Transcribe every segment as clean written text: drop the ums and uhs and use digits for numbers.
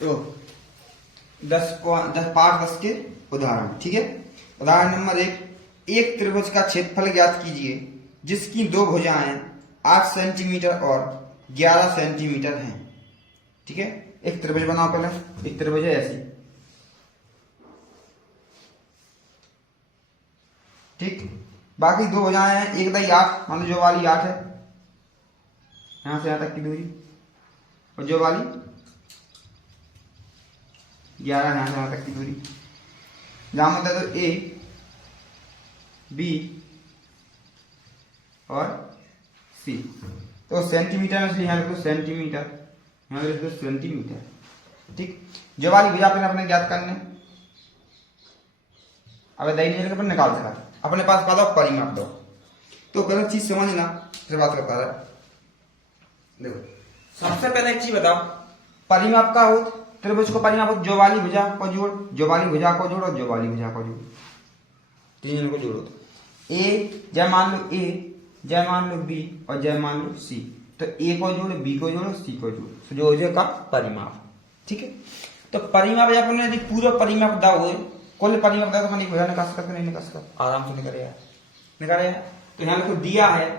तो 10 के उदाहरण, ठीक है। उदाहरण नंबर 1, एक त्रिभुज का क्षेत्रफल ज्ञात कीजिए जिसकी दो भुजाएं 8 सेंटीमीटर और 11 सेंटीमीटर हैं, ठीक है। एक त्रिभुज बनाओ, पहले एक त्रिभुज है ऐसी, ठीक। बाकी दो भुजाएं हैं, एक दाई 8, मान लो जो वाली 8 है, यहां से यहां तक की दूरी, और जो वाली 11 यहां से यहां तक की दूरी। जहां मतलब तो ए बी और सी, तो सेंटीमीटर में यहाँ लिखो सेंटीमीटर, यहाँ लिखो सेंटीमीटर, ठीक। जो वाली भुजा अपने ज्ञात करने, अब दही नहीं अपन निकाल सका, अपने पास पा दो परिमाप दो। तो पहले चीज समझना, फिर बात करता है। देखो सबसे पहले एक चीज बताओ, परिमाप का हो त्रिभुज को परिमाप हो, जो वाली भुजा को जोड़, जो वाली भुजा को जोड़ो, जो वाली भुजा को जोड़ो, तीन को जोड़ो। तो ए जय मान लो ए, जय मान लो बी और जय मान लो सी, तो ए को जोड़ो, बी को जोड़ो, सी को जोड़ो, तो जो हो जाएगा परिमाप, ठीक है। तो परिमाप जब आपने यदि पूरा परिमाप दा हो, कुल परिमाप दा तो मैंने भुजा निकाल सकते नहीं निकाल सकता, आराम से निकाले। तो यहाँ देखो दिया है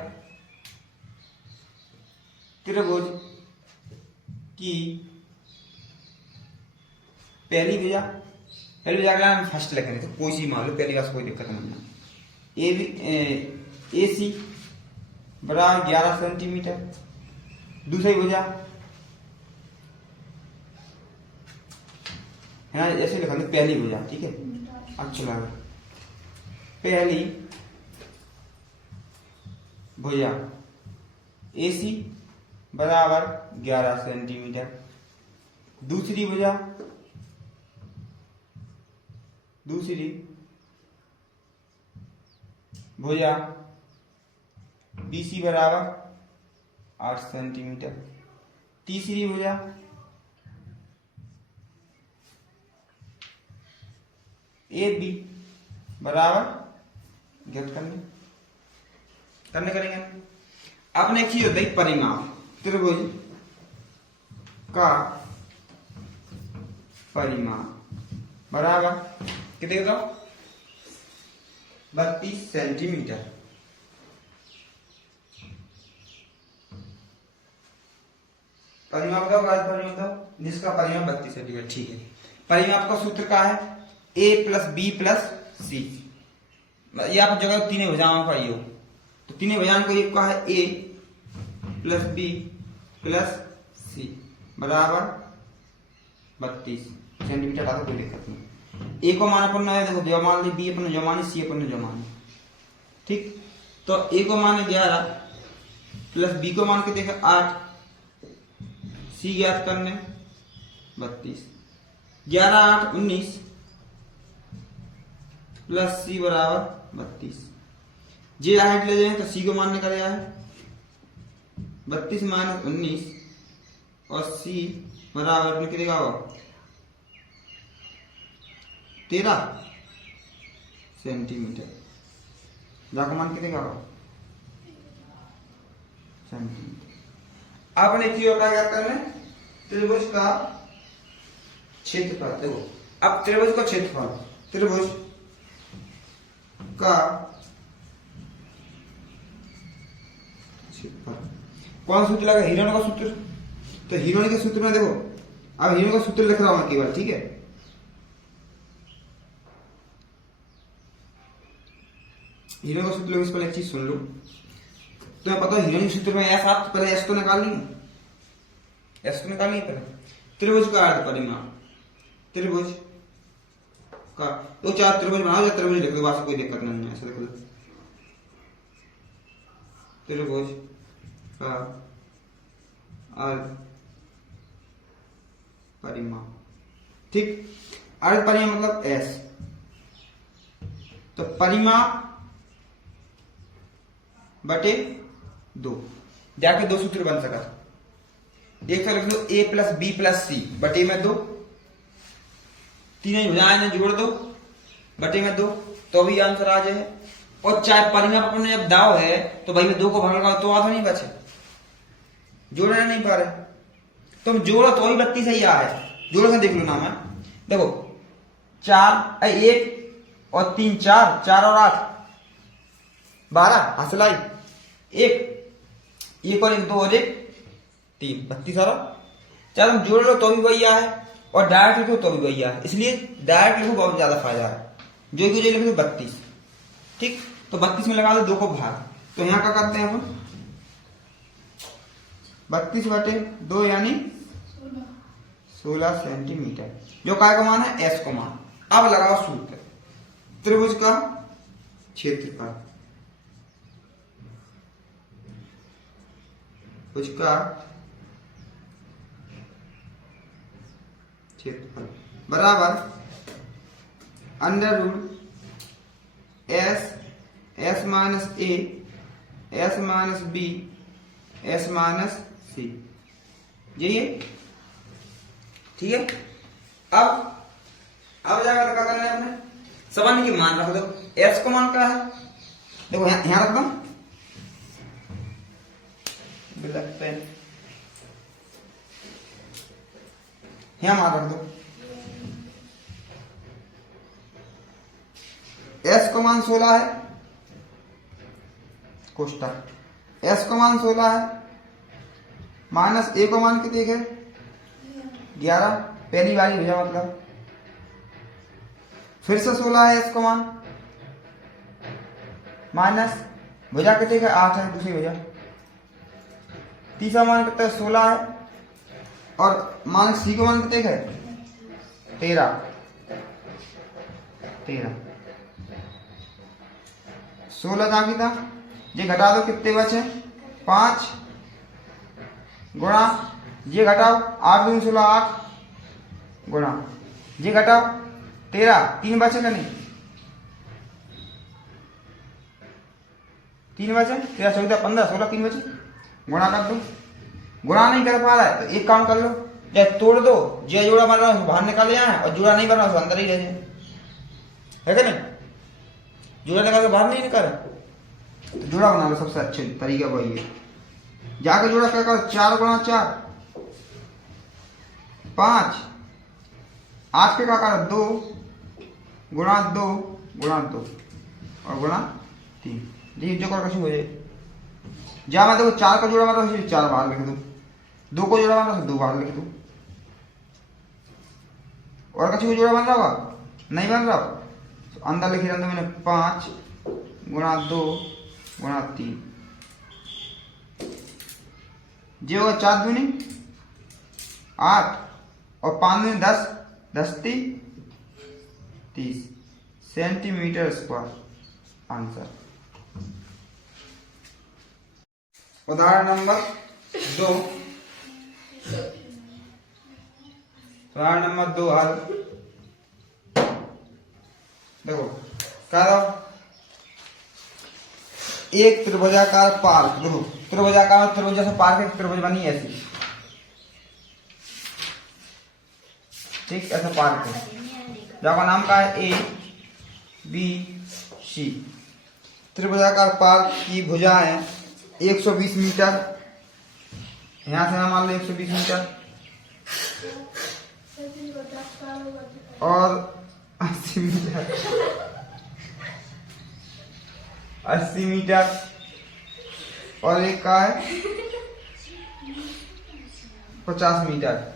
त्रिभुज की पहली भुजा, हम फर्स्ट लिखेंगे, तो कोई सी मान लो, पहली बात कोई दिक्कत नहीं है। ए सी बराबर 11 सेंटीमीटर, दूसरी भुजा है ऐसे लिखेंगे, पहली भुजा, ठीक है। अब चला पहली भुजा ए सी बराबर 11 सेंटीमीटर, दूसरी भुजा BC बराबर 8 सेंटीमीटर, तीसरी भुजा AB बराबर ज्ञात करेंगे। आपने एक चीज होता है परिमाप, त्रिभुज का परिमाप बराबर कितने बताओ 32 सेंटीमीटर, परिमाप बताओ जिसका परिमाप 32 सेंटीमीटर, ठीक है। परिमाप का सूत्र क्या है, a प्लस बी प्लस सी। ये आप जगह तीनों भुजाओं का हो, तो तीनों भुजाओं को एक का है a प्लस बी प्लस सी बराबर 32 सेंटीमीटर, आता कोई दिक्कत नहीं। a को मान अपन है, देखो जो मान ली b अपन जो मानी, सी अपन जो मानी, ठीक। तो a को माने 11 प्लस b को मान के देखे 8, सी ज्ञात करने 32, 11 8 19 प्लस सी बराबर 32। जे हाइट ले जाए तो सी को मानने का है 32 माइनस 19 और सी बराबर में कितना होगा 13 सेंटीमीटर, जाकर मान कितना होगा सेंटीमीटर। आपने क्या करना है, त्रिभुज का क्षेत्रफल, देखो अब त्रिभुज का क्षेत्रफल, त्रिभुज का क्षेत्रफल कौन सूत्र लगा, हिरोन का सूत्र। तो हिरोन के सूत्र में देखो, अब हिरोन का सूत्र लिख रहा हूं केवल, ठीक है। हिरोन का सूत्र पहले एक चीज सुन लो, तुम्हें पता है हिरोन के सूत्र में एस, आप पहले एस तो निकालनी है, एस तो निकालनी है पहले। त्रिभुज का अर्ध परिमाप, त्रिभुज का, तो चार त्रिभुज बनाओ या त्रिभुज लिख दो, वहां से कोई दिक्कत नहीं है, ऐसा लिख लो त्रिभुज का अर्ध परिमाप, ठीक। अर्ध परिमाप मतलब एस, तो परिमाप बटे 2, जाके दो सूत्र बन सका, एक तो लिख लो a प्लस बी प्लस सी बटे में 2, तीनों भुजाएं जोड़ दो बटे में 2, तो भी आंसर आ जाए। और चाहे परिमाप अपने जब दाव है तो भाई में 2 को भाग लगाओ तो आधा नहीं बचे, जोड़ना नहीं पा रहे, तुम जोड़ो तो ही 32 ही आए, जोड़ के देख लो नाम है। देखो 4 1 और 3 4, 4 और 8 12 हसलाई 1 और 1 2 और 1 3 32 आ रहा। चाहे तुम जोड़ लो तो भी वही है और डायरेक्ट लिखो तो भी वही है, इसलिए डायरेक्ट लिखो बहुत ज्यादा फायदा है। जो लिखो 32, ठीक। तो 32 में लगा दो 2 को भाग, तो यहाँ क्या करते हैं हम 32/2 यानी 16 सेंटीमीटर, जो काय का मान है एस को मान। अब लगाओ सूत्र, त्रिभुज का क्षेत्रफल, उसका क्षेत्रफल बराबर √ S minus A S minus B S minus C, यही है, ठीक है। अब जाकर क्या करना है अपने सामान्य की मान रख दो। एस को मान क्या है, देखो यहां रख दो ब्लैक पेन, यहां मान रख दो। एस को मान 16 है, कोष्टक एस को मान 16 है, माइनस ए को मान कितने है 11, पहली वाली भैया मतलब, फिर से 16 है एस को मान, माइनस भुजा कितने है 8 है दूसरी भुजा, तीसरा मान कितना है 16 है, और मान सी को मान कितने है 13 16 जहाँ की था, ये घटा दो कितने बचे 5 गुणा ये घटाओ 8 दूनी 16 8 गुणा ये घटाओ 13, 3 बचे का नहीं 3 बचे 13 14 15 16 3 बचे, गुणा कर दो। गुणा नहीं कर पा रहा है तो एक काम कर लो, या तोड़ दो, जो जोड़ा बन रहा है बाहर निकाल आए और जोड़ा नहीं बन रहा है अंदर ही रह जाए, है क्या नहीं। जोड़ा निकाल के बाहर नहीं निकाला तो जोड़ा बना लो, सबसे अच्छे तरीका वही है। जाके जोड़ा क्या करो 4 गुणा 4 5, 8 के क्या करो 2 गुणा 2 गुणा 2 और गुणा 3, जी जो कर कछु हो जाए। जहां मैं देखो 4 का जोड़ा बन रहा है 4 बाहर लिख दो, 2 को जोड़ा बन रहा है 2 बाहर लिख दो, और कछु को जोड़ा बन रहा होगा नहीं बन रहा तो अंदर लिखे रहते मैंने 5 गुणा 2 गुणा 3, जो होगा 4 दूनी 8 और 5 दूनी 10 10 30 सेंटीमीटर स्क्वायर आंसर। उदाहरण नंबर 2, उदाहरण नंबर 2 हल। देखो क्या एक त्रिभुजाकार पार्क, देखो त्रिभुजाकार त्रिभुज जैसा पार्क है, त्रिभुज बनी ऐसी, ठीक ऐसा पार्क है, जहाँ नाम का है ए बी सी। त्रिभुजाकार पार्क की भुजाएं 120 मीटर, यहां से हम मान लो 120 मीटर और 80 मीटर 80 मीटर, और एक का है 50 मीटर।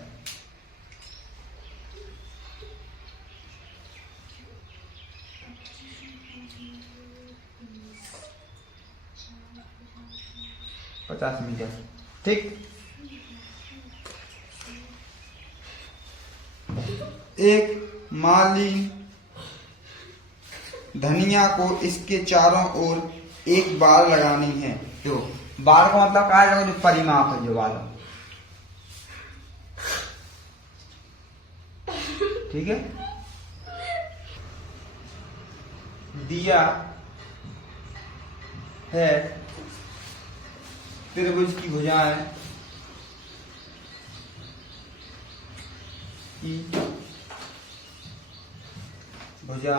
ठीक, एक माली धनिया को इसके चारों ओर एक बार लगानी है। जो बार का मतलब क्या है, जो परिमाप है जो बार, ठीक है। दिया है त्रिभुज की भुजाएं की भुजा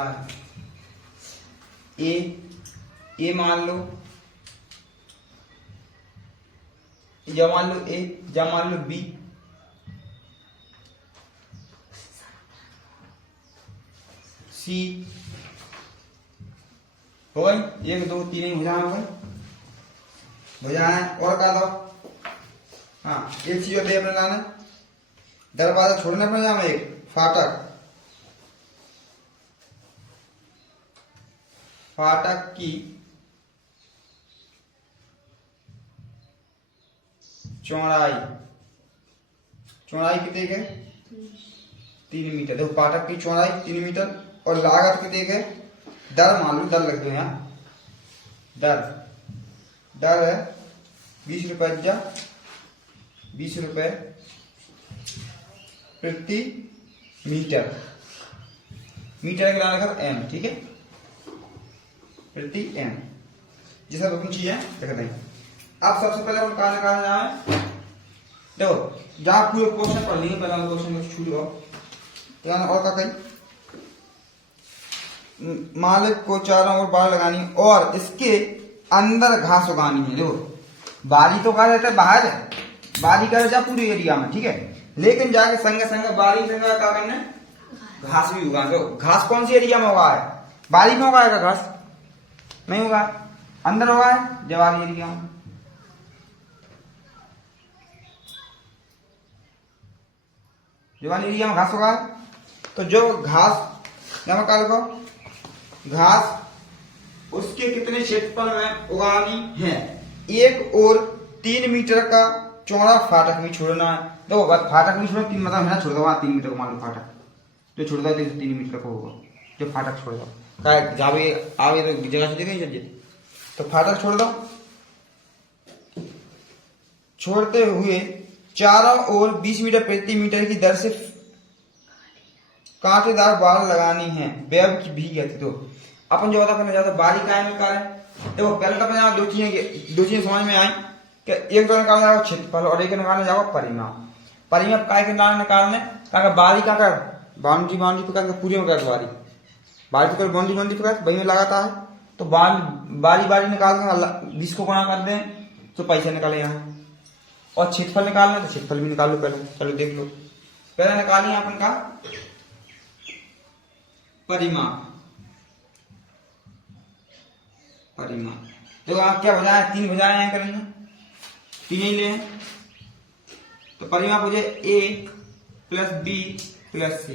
ए मान लो, या मान लो ए, या मान लो बी, सी हो गई, 1 2 3 भुजाएं हो गई, भुजाएं और का दो। हाँ एक चीज और दे अपने लाने, दरवाजा छोड़ने पर जाए एक फाटक, फाटक की चौड़ाई, चौड़ाई कितने के 3 मीटर। देखो फाटक की चौड़ाई 3 मीटर और लागत कितने के, दर मान लो, दर लग दो यहाँ, दर दर है 20 रुपए, 20 रुपए प्रति मीटर, मीटर के लाने का एम, ठीक है, प्रति एम जैसा दोनों चीजें देखते हैं। अब सबसे पहले हम कहा जाए, देखो जहां पूरे क्वेश्चन पढ़ लेंगे, पहले क्वेश्चन को छूट गया और का कहीं, मालिक को चारों ओर बाड़ लगानी और इसके अंदर घास उगानी है। देखो बारी तो कहा रहता है बाहर है, बारी का जा पूरे एरिया में, ठीक है, लेकिन जाके संगे संगे बारी संगे क्या करना है, घास भी उगा। तो घास कौन सी एरिया में उगा है, बारी में उगाएगा घास नहीं होगा, अंदर होगा है जवारी एरिया में। जवारी एरिया में घास होगा, तो जो घास यहाँ काल को घास उसके कितने क्षेत्रफल में उगानी है, 1 और 3 मीटर का चौड़ा फाटक भी छोड़ना है। तो फाटक भी छोड़ो 3 मतलब है, छोड़ दो वहां 3 मीटर को, मान लो फाटक जो छोड़ दो 3 मीटर का होगा, जो फाटक छोड़ दो जावे आवे तो जगह से देखा ही, तो फाटक छोड़ दो। छोड़ते हुए चारों ओर 20 मीटर प्रति मीटर की दर से कांटेदार बाड़ लगानी है, वेब की भी गति। तो अपन जो बता करना चाहते बारी का निकाल है, देखो पहले तो अपने दो चीजें समझ में आई कि एक तो निकालना जाओ क्षेत्रफल और एक निकालना जाओ परिमाप। परिमाप काय के निकालने का बारी का कर बाउंड्री बाउंड्री पे पूरी में कर बारी बारी पे बाउंड्री बाउंड्री पे वही में लगाता है, तो बारी बारी निकाल के 20 को गुणा कर दें तो पैसे निकाले यहाँ, और क्षेत्रफल निकालना तो क्षेत्रफल भी निकाल लो पहले, चलो देख लो। पहले निकालिए अपन का परिमाप, परिमाप देखो आप क्या भुजाएं 3 भुजाएं हैं करेंगे, 3 ही ले, तो परिमाप हो जाए a plus b plus c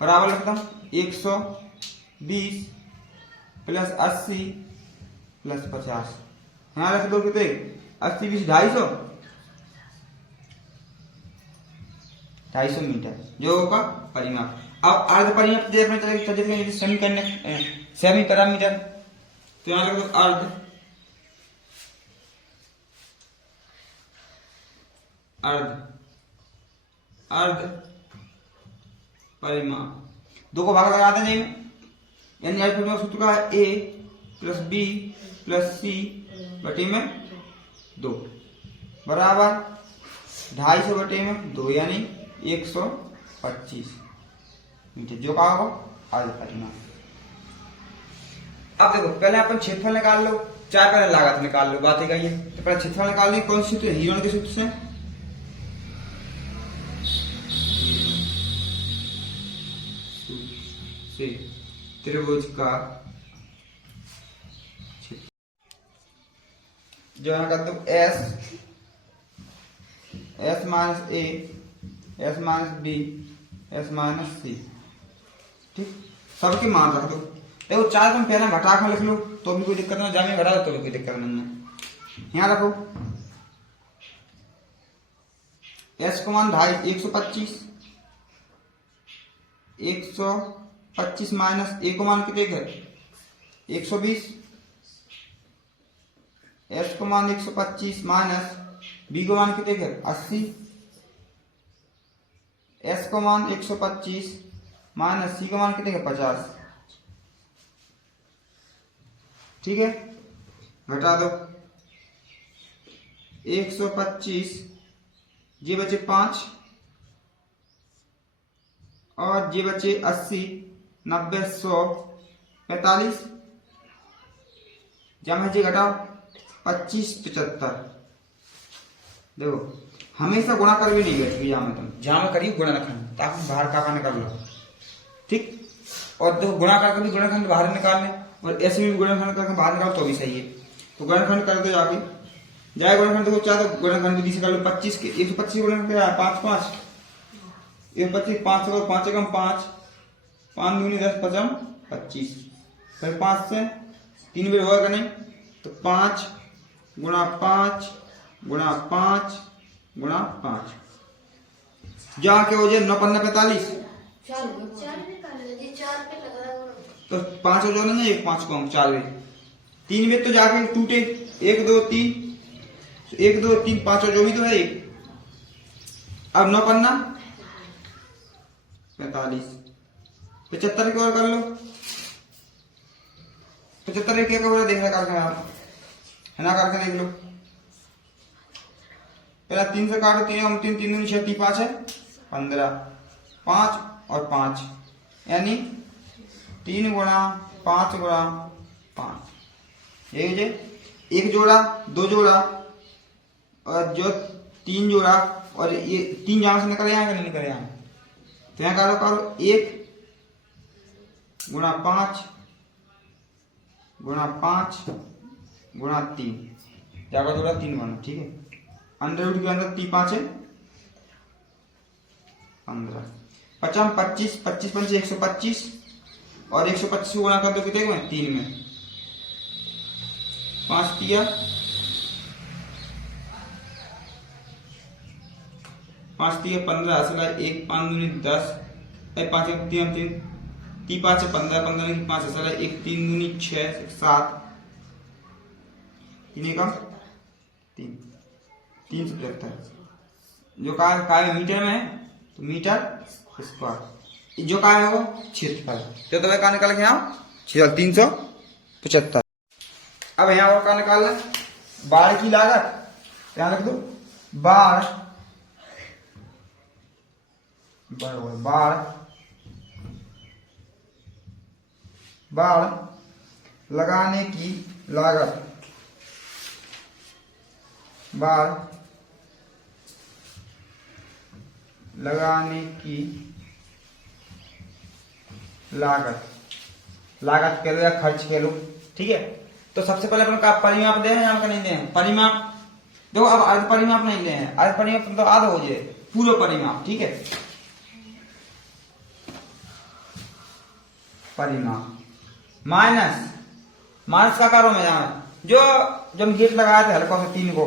बराबर लगता 120 प्लस 80 प्लस 50, यहाँ रख दो कितने 80 20 250 मीटर जो होगा परिमाप। अब अर्ध परिमाप सेमी पैरामीटर, तो यहाँ रख दो अर्ध, अर्ध अर्ध परिमाप, 2 को भाग लगा दें, यानी अर्ध परिमाप सूत्र का है a plus b plus c बटे में 2 बराबर 250 बटे में 2 यानी 125 मीटर, जो कहा होगा अर्ध परिमाप। अब देखो पहले अपन क्षेत्रफल निकाल लो, चाहे पहले लागत निकाल लो, बात है ये। तो पहले क्षेत्रफल निकाल लो, कौन सी सूत्र है, हीरोन के सूत्र से त्रिभुज का जो है कर दो S minus A S minus B S minus C, ठीक, सबकी मान रख दो। देखो चाहे तुम पहले घटा कर लिख लो तो भी कोई दिक्कत नहीं, जामे घटा दो तो भी कोई दिक्कत नहीं है। यहाँ रखो एस को मान 125 125 माइनस ए को मान कितने का 120, एस को मान 125 माइनस बी को मान कितने का 80, एस को मान 125 माइनस सी को मान कितने का 50, ठीक है, घटा दो 125 ये बचे 5 और ये बचे 80 90 100 45, जमा जी घटाओ 25 75। देखो हमेशा गुणा कर भी नहीं बैठेगी, यहाँ में तुम जहां में करिए गुणा रखना ताकि बाहर का कर लो, ठीक। और दो गुणा करके भी गुणनखंड बाहर निकाल लें, और ऐसे भी गुणनखंड करके बाहर निकाल तो भी सही है। तो गुणनखंड कर दो जाके, जाए गुणनखंड देखो चाहे तो गुणनखंड विधि से कर लो। 25 के 125 गुणनखंड क्या है, 5 5 125, 5 और 5 एकम 5, 5 दूनी 10 पचम 25, फिर 5 से 3 बार होगा नहीं, तो 5 गुणा 5 गुणा 5 गुणा 5, जाके हो जाए 9 5 45, तो 5 हो जाओ ना, एक 5 को हम 4 में 3 में तो जाके टूटे 1 2 3 1 2 3 5 और जो भी तो है 1। अब 9 पन्ना 45, 75 की और कर लो, 75 क्या कर देख रहा करके आप है ना, करके देख लो। पहला 3 से काटो, 3 3 3 दूनी 6 3 5 है 15, 5 और 5 यानी 3 गुणा 5 गुणा 5, ये हो जाए। एक जोड़ा, दो जोड़ा और जो 3 जोड़ा, और ये 3 जहां से निकल आएगा नहीं निकल आएगा, तो यहाँ करो करो 1 गुणा 5 गुणा 5 गुणा 3, जाकर जोड़ा 3 बना, ठीक है। अंडर रूट के अंदर 3 5 है 15, 50 25 25 5 125, और 125 को गुणा कर दो कितने में 3 में, 5 दिया 5 दिया 15, असला 1 5 दूनी 10, 5 1 3 3 3 5 है 15, 15 की 5 असला 1 3 दूनी 6 7, 3 का 3 375, जो का मीटर में है तो मीटर स्क्वायर, जो का है वो क्षेत्रफल, तो दबाई का निकाल के यहाँ 375। अब यहाँ और का निकालना है, बाढ़ की लागत, यहाँ लिख दो बाढ़ बाढ़ लगाने की लागत, बाढ़ लगाने की लागत कह लो या खर्च कह लो, ठीक है। तो सबसे पहले अपन का परिमाप दे हैं या नहीं दे हैं, परिमाप देखो। अब अर्ध परिमाप नहीं ले हैं, अर्ध परिमाप तो आधा हो जाए, पूरा परिमाप, ठीक है। परिमाप माइनस का करो में जाना, जो जब गेट लगाए थे हल्का से 3 को,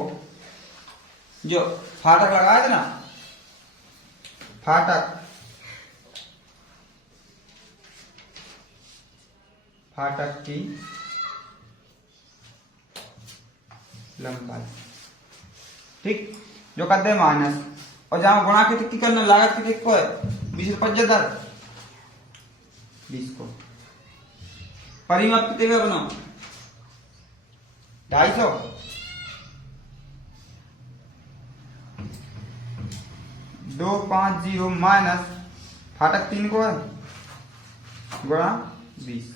जो फाटक लगाए थे ना, फाटक की लंबाई, ठीक, जो करते हैं माइनस, और जहां गुणा की करना लागत कितने को है 20 75 20 को, परिमाप कितने का बनाओ 250, दो 5 0 माइनस फाटक 3 को है गुणा 20,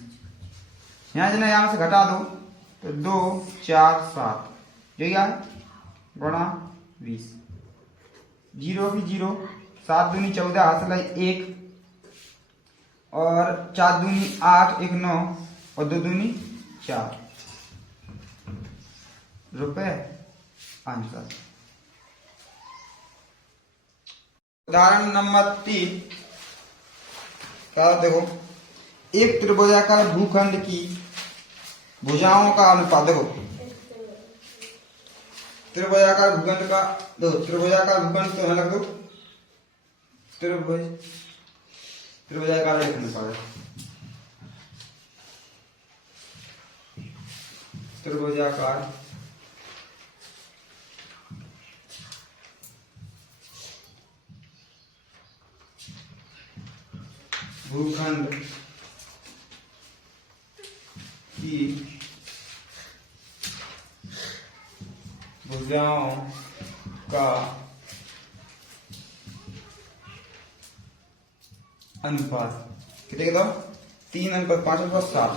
यहाँ से यहाँ से घटा दो तो 2 4 7, जो क्या है गुणा 20, 0 की 0, 7 दूनी 14 हासिल 1, और 4 दूनी 8 1 9, और 2 दूनी 4 रुपए आंसर। उदाहरण नंबर 3 का देखो, एक त्रिभुजाकार भूखंड की भुजाओं का अनुपात, देखो त्रिभुजाकार भूखंड का, देखो त्रिभुजाकार भूखंड तो है, लग दो त्रिभुजाकार अनुपात, त्रिभुजाकार भूखंड की भुजाओं का अनुपात कितने का, 3:5:7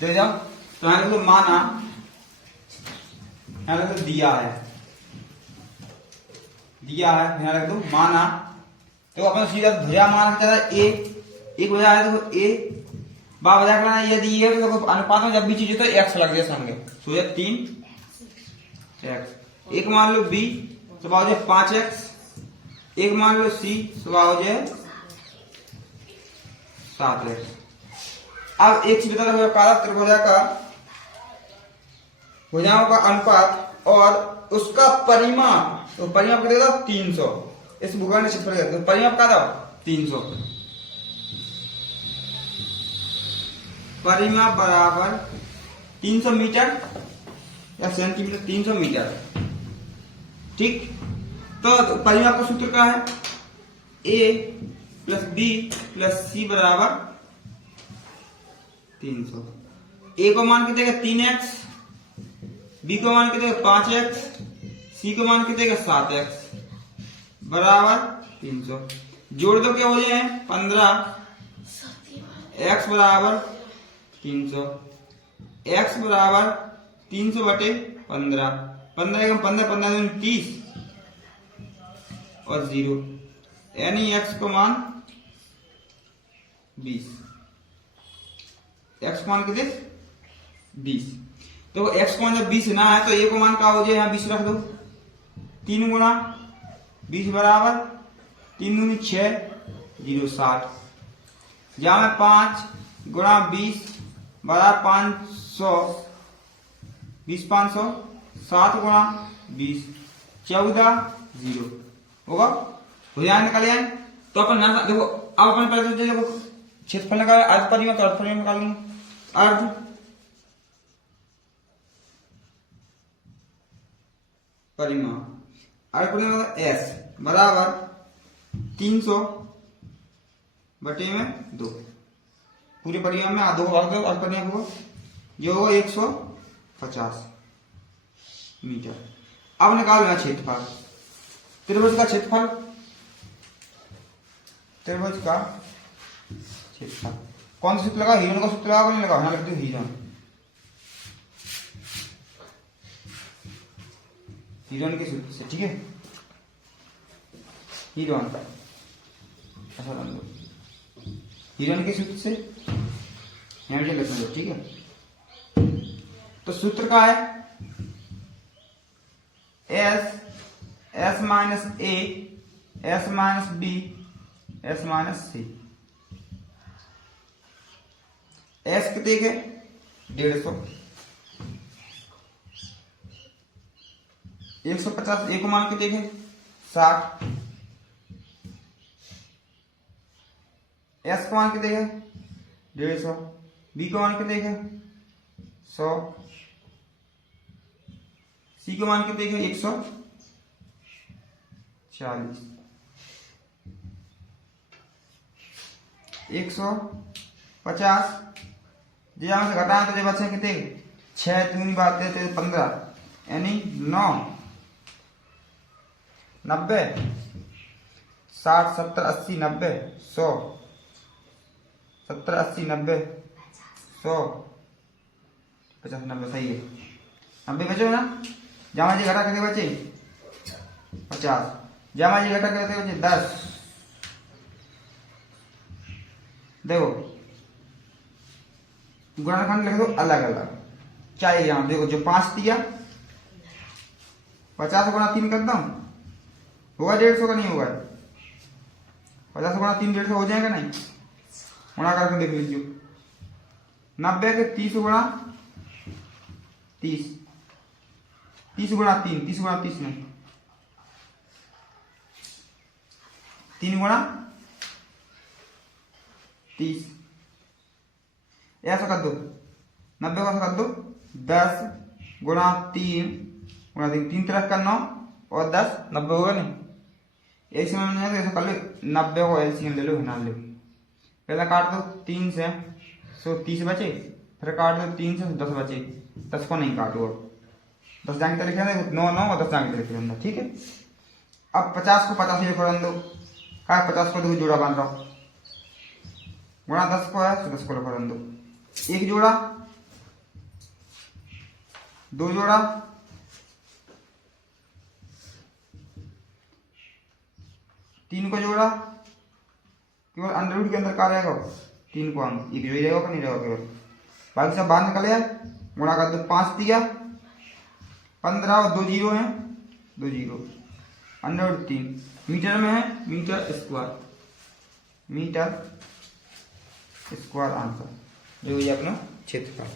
दे जाओ। तो यहाँ तो माना, यहाँ तो दिया है, यहाँ रख दो माना तो अपन सीधा भुजा मान के चला ए, एक भुजा है तो ए बा भुजा करना, यदि ये तो अनुपात में जब भी चीज हो तो एक्स लग जाए सामने, तो ये 3 एक्स। एक मान लो बी स्वभाव जो 5 एक्स, एक मान लो सी स्वभाव जो 7 एक्स। अब एक चीज बता रहा काला त्रिभुजा का भुजाओं का अनुपात और उसका परिमाप, तो परिमाप कितना था 300, इस भूगोल ने क्षेत्रफल किया तो परिमाप क्या था 300, परिमाप बराबर 300 मीटर या सेंटीमीटर, 300 मीटर, ठीक। तो परिमाप का सूत्र क्या है, ए प्लस बी प्लस सी बराबर 300। ए को मान कितने का 3x, बी को मान कितने का 5x, सी को मान कितने का 7x बराबर 300। जोड़ दो क्या हो जाए 15, x बराबर 300, x बराबर 300 बटे 15, 15 एकम 15, 15 दूनी 30 और 0, यानी x को मान 20, x को मान कितने 20। तो x को मान जब 20 ना है तो a को मान का हो जाए यहाँ 20 रख दो, 3 गुना 20 बराबर 3 दूनी 6, 0 60, जहां में 5 गुना 20 बराबर 500, 20 500, 7 गुना 20 14, 0 होगा। भुजाएं निकाल आए तो अपन ना देखो, अब अपन पहले तो देखो क्षेत्रफल निकाल, अर्ध परिमाप तो अर्ध परिमाप निकाल लेंगे, अर्ध परिमाप, अर्ध परिमाप एस बराबर 300 बटे में 2, पूरे परिमाप में 2 भाग दो, अर्ध परिमाप होगा जो होगा 150 मीटर। अब निकालना क्षेत्रफल, त्रिभुज का क्षेत्रफल, त्रिभुज का क्षेत्रफल कौन सा सूत्र लगा, हीरोन का सूत्र लगा, नहीं लगा, यहां लिख दो हीरोन, हीरोन के सूत्र से, ठीक है, हीरोन का ऐसा रख दो, हीरोन के सूत्र से यहां लिख दो, ठीक है। तो सूत्र का है S minus A S minus B S minus C. S कितने के 150, 150, ए को मान कितने के 60, एस को मान कितने के 150, बी को मान कितने के 100, सी को मान कितने के 140, एक 150, यहां से घटाएं तो जो बचे कितने 6 दूनी बात देते 15, यानी 9, 90, 60 70 80 90 100, 70 80 90 100 50 90, सही है। 90 बचे ना, जामा जी घटा कितने बचे 50, जामा जी घटा कितने बचे 10। देखो गुणनखंड लिख दो अलग अलग, चाहिए यहां देखो जो 5 दिया 50 गुणा 3 करता हूं, होगा 150 का, नहीं होगा 50 गुणा 3 150 हो जाएगा, नहीं गुणा करके देख लीजिए, 90 के 30 गुणा 30, 30 गुणा 3, 30 गुणा 30 नहीं, 3 गुणा 30, ऐसा कर दो 90 का कर दो 10 गुणा 3 गुणा 3 तरह का 9 और 10 90 होगा, नहीं एलसीएम में ऐसा कर लो, 90 को एलसीएम ले लो, हिना लो, पहला काट दो 3 से 130 बचे, फिर काट दो 3 से 10 बचे, 10 को नहीं काटो, 10 जाएंगे तो लिखे 9 9 और 10 जाएंगे तो लिखे, ठीक है। अब 50 को 50 से जोड़ दो, क्या 50 को देखो जोड़ा बांध रहा हूं, गुणा 10 को है तो 10 को लिख दो, एक जोड़ा, दो जोड़ा, तीन को जोड़ा, केवल अंडर रूट के अंदर क्या रहेगा 3 को अंक, एक जो ही रहेगा कि नहीं रहेगा केवल, बाकी सब बाहर निकल आए, गुणा कर दो 5 दिया 15 और 2 जीरो है 2 जीरो, अंडर रूट 3 मीटर में है मीटर स्क्वायर आंसर जो ये अपना क्षेत्रफल।